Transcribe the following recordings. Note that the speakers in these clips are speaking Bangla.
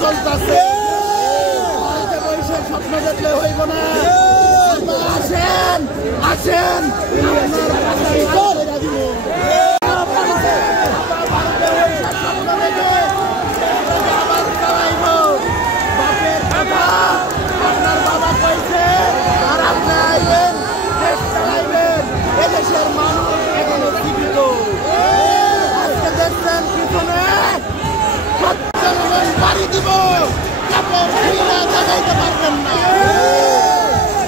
চলতেছে স্বপ্ন দেখলে হইব না আসেন আসেন আপনার বাবা কইছে আর আপনি আইবেন দেশ চালাইবেন এদেশের মানুষ এখনো জীবিত আজকে দেখছেন পিছনে বাড়ি দিব কাপড় খুলে দেখাইতে পারবেন না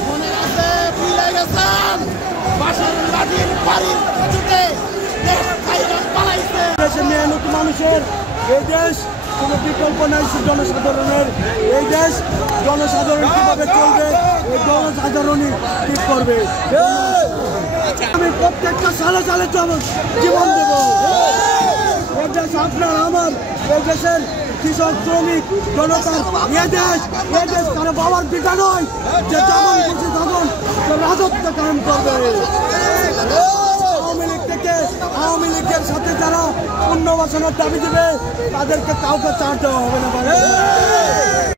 মনে আছে ভুলে গেছেন বাসার লাঠির বাড়ির চুটে দেশ খাইরা পালাইছে দেশের মেহনত মানুষের এই দেশ কোনো বিকল্প নাই জনসাধারণের এই দেশ জনসাধারণ কিভাবে চলবে এই জনসাধারণই ঠিক করবে আমি প্রত্যেকটা সালে সালে জীবন দেব এই দেশ আপনার আমার এই দেশের কৃষক শ্রমিক জনতার এ দেশ কারো বাবার পিতা নয় যে যখন খুশি তখন রাজত্ব কায়েম করবে আওয়ামী লীগের সাথে যারা পুনর্বাসনের দাবি দেবে তাদেরকে কাউকে ছাড় দেওয়া হবে না।